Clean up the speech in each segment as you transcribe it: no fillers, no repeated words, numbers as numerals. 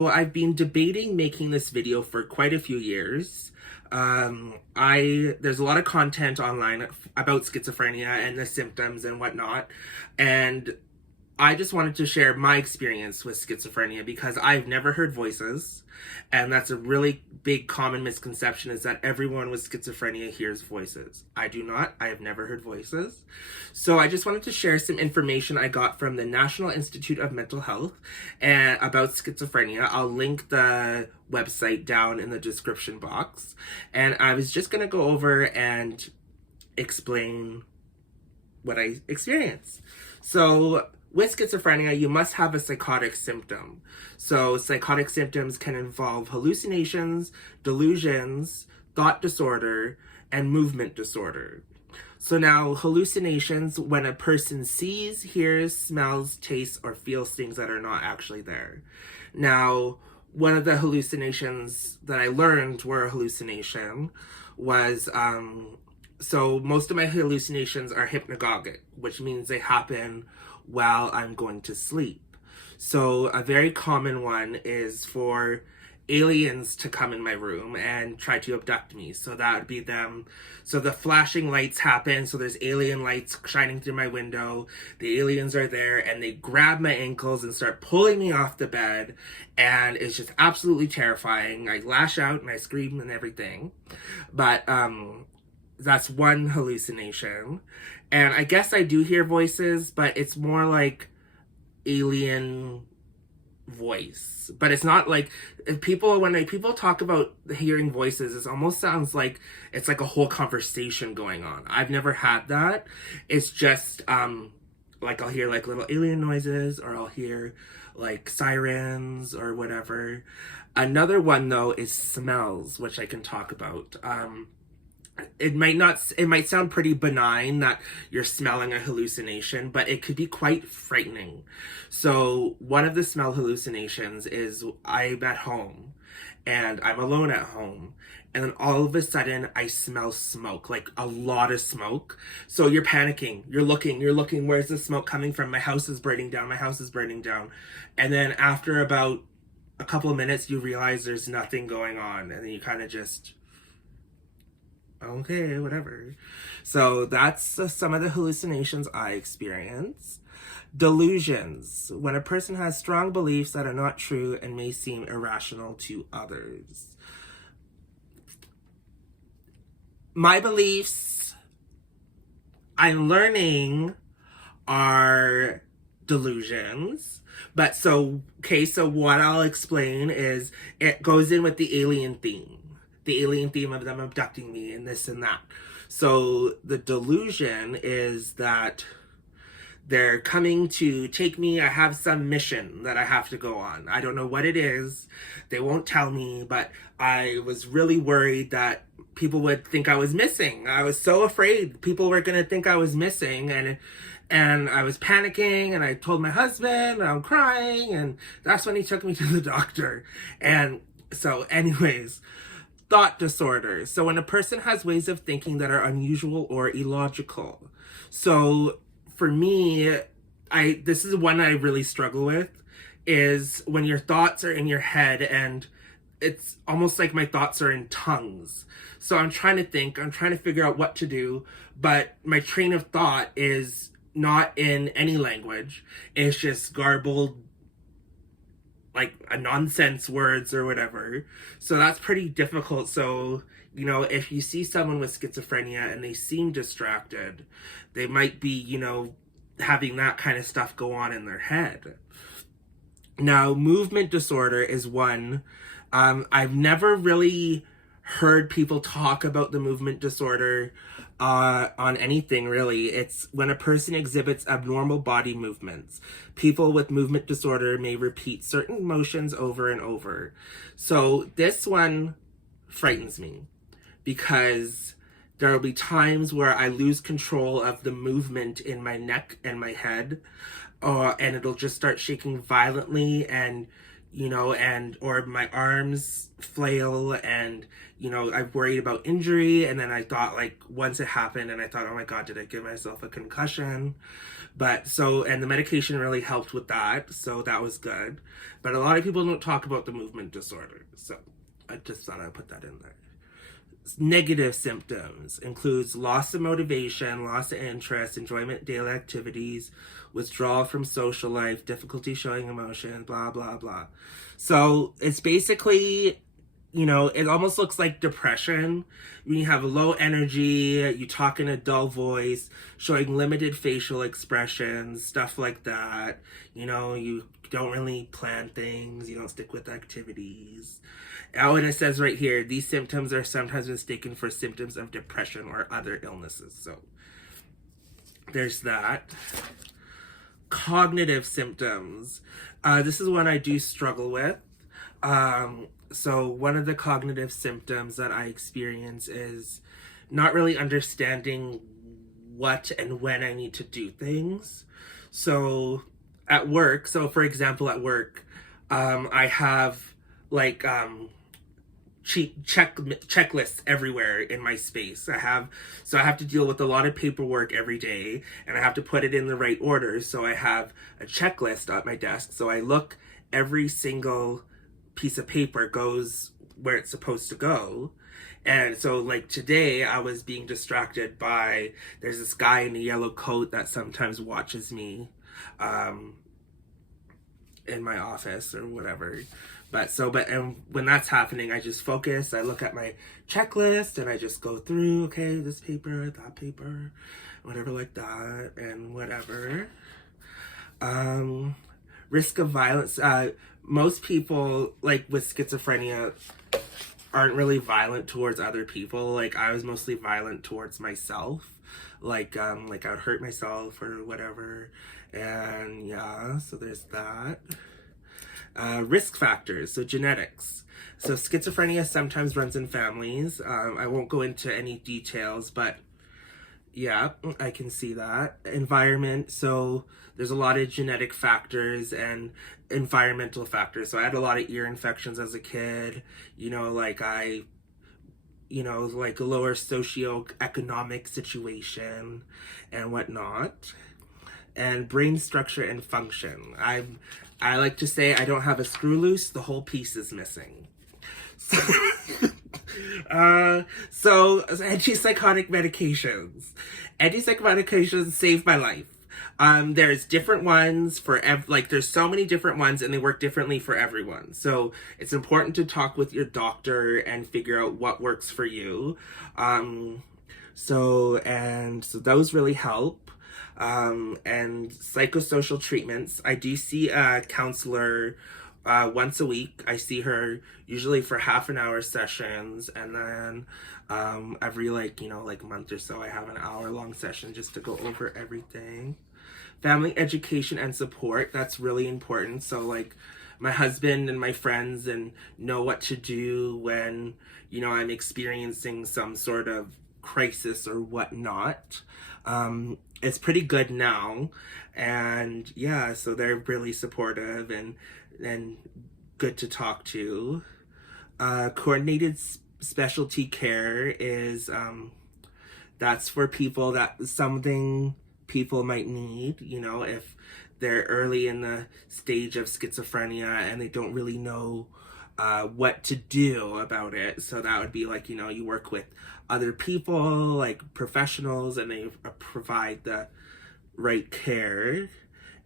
Well, I've been debating making this video for quite a few years. There's a lot of content online about schizophrenia and the symptoms and whatnot, and I just wanted to share my experience with schizophrenia because I've never heard voices, and that's a really big common misconception is that everyone with schizophrenia hears voices. I do not. I have never heard voices. So I just wanted to share some information I got from the National Institute of Mental Health and about schizophrenia. I'll link the website down in the description box. And I was just going to go over and explain what I experienced. So with schizophrenia, you must have a psychotic symptom. So psychotic symptoms can involve hallucinations, delusions, thought disorder, and movement disorder. So now hallucinations, when a person sees, hears, smells, tastes, or feels things that are not actually there. Now, one of the hallucinations that I learned were a hallucination was, so most of my hallucinations are hypnagogic, which means they happen while I'm going to sleep. So a very common one is for aliens to come in my room and try to abduct me. So that would be them. So the flashing lights happen. So there's alien lights shining through my window. The aliens are there and they grab my ankles and start pulling me off the bed. And it's just absolutely terrifying. I lash out and I scream and everything. But, that's one hallucination. And I guess I do hear voices, but it's more like alien voice. But it's not like when people talk about hearing voices, it almost sounds like it's like a whole conversation going on. I've never had that. It's just like I'll hear like little alien noises, or I'll hear like sirens or whatever. Another one though is smells, which I can talk about. It might sound pretty benign that you're smelling a hallucination, but it could be quite frightening. So one of the smell hallucinations is I'm at home and I'm alone at home. And then all of a sudden I smell smoke, like a lot of smoke. So you're panicking, you're looking, where's the smoke coming from? My house is burning down, And then after about a couple of minutes, you realize there's nothing going on. And then you kind of just, okay, whatever. So that's some of the hallucinations I experience. Delusions, when a person has strong beliefs that are not true and may seem irrational to others. My beliefs, I'm learning, are delusions. But so what I'll explain is it goes in with the alien theme. The alien theme of them abducting me and this and that. So the delusion is that they're coming to take me. I have some mission that I have to go on. I don't know what it is. They won't tell me, but I was really worried that people would think I was missing. I was so afraid people were going to think I was missing, and I was panicking, and I told my husband, and I'm crying, and that's when he took me to the doctor. And so anyways, thought disorders. So when a person has ways of thinking that are unusual or illogical. So for me, this is one I really struggle with, is when your thoughts are in your head and it's almost like my thoughts are in tongues. So I'm trying to figure out what to do, but my train of thought is not in any language. It's just garbled, like a nonsense words or whatever. So that's pretty difficult. So, if you see someone with schizophrenia and they seem distracted, they might be, having that kind of stuff go on in their head. Now, movement disorder is one. I've never really heard people talk about the movement disorder on anything really. It's when a person exhibits abnormal body movements. People with movement disorder may repeat certain motions over and over. So this one frightens me because there will be times where I lose control of the movement in my neck and my head, and it'll just start shaking violently, and and or my arms flail, and I'm worried about injury. And then I thought, like, once it happened, and I thought, oh my God, did I give myself a concussion? And the medication really helped with that, so that was good. But a lot of people don't talk about the movement disorder, so I just thought I'd put that in there. Negative symptoms includes loss of motivation, loss of interest, enjoyment, daily activities, withdrawal from social life, difficulty showing emotion, blah, blah, blah. So it's basically, it almost looks like depression. When you have a low energy, you talk in a dull voice, showing limited facial expressions, stuff like that. You don't really plan things, you don't stick with activities. Oh, and it says right here, these symptoms are sometimes mistaken for symptoms of depression or other illnesses. So there's that. Cognitive symptoms. This is one I do struggle with. So one of the cognitive symptoms that I experience is not really understanding what and when I need to do things. So at work, for example, at work, I have like checklists everywhere in my space. I have to deal with a lot of paperwork every day, and I have to put it in the right order. So I have a checklist at my desk. So I look, every single piece of paper goes where it's supposed to go. And so, like, today I was being distracted by, there's this guy in a yellow coat that sometimes watches me in my office or whatever. And when that's happening, I just focus, I look at my checklist, and I just go through, okay, this paper, that paper, whatever, like that, and whatever. Risk of violence. Most people, like, with schizophrenia aren't really violent towards other people. Like, I was mostly violent towards myself. Like I would hurt myself or whatever. And yeah, so there's that. Risk factors, so genetics. So schizophrenia sometimes runs in families. I won't go into any details, but yeah, I can see that. Environment, so there's a lot of genetic factors and environmental factors. So I had a lot of ear infections as a kid, like a lower socioeconomic situation and whatnot. And brain structure and function. I like to say I don't have a screw loose, the whole piece is missing. So antipsychotic medications. Antipsychotic medications saved my life. There's different ones there's so many different ones, and they work differently for everyone. So it's important to talk with your doctor and figure out what works for you. So those really help. And psychosocial treatments. I do see a counselor once a week. I see her usually for half an hour sessions, and then every month or so I have an hour-long session just to go over everything. Family education and support, that's really important. So like my husband and my friends and know what to do when I'm experiencing some sort of crisis or whatnot. It's pretty good now, and yeah, so they're really supportive and good to talk to. Coordinated specialty care is that's for people something people might need, if they're early in the stage of schizophrenia and they don't really know what to do about it. So that would be like, you work with other people, like professionals, and they provide the right care.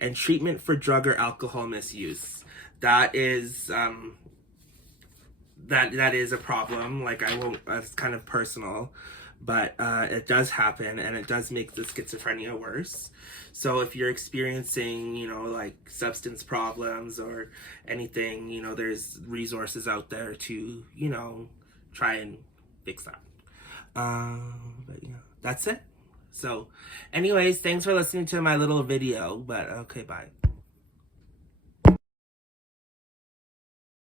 And treatment for drug or alcohol misuse. That is that is a problem. Like, I won't, it's kind of personal, but it does happen, and it does make the schizophrenia worse. So if you're experiencing, like substance problems or anything, there's resources out there to, try and fix that. But yeah, that's it. So anyways, thanks for listening to my little video, but okay, bye.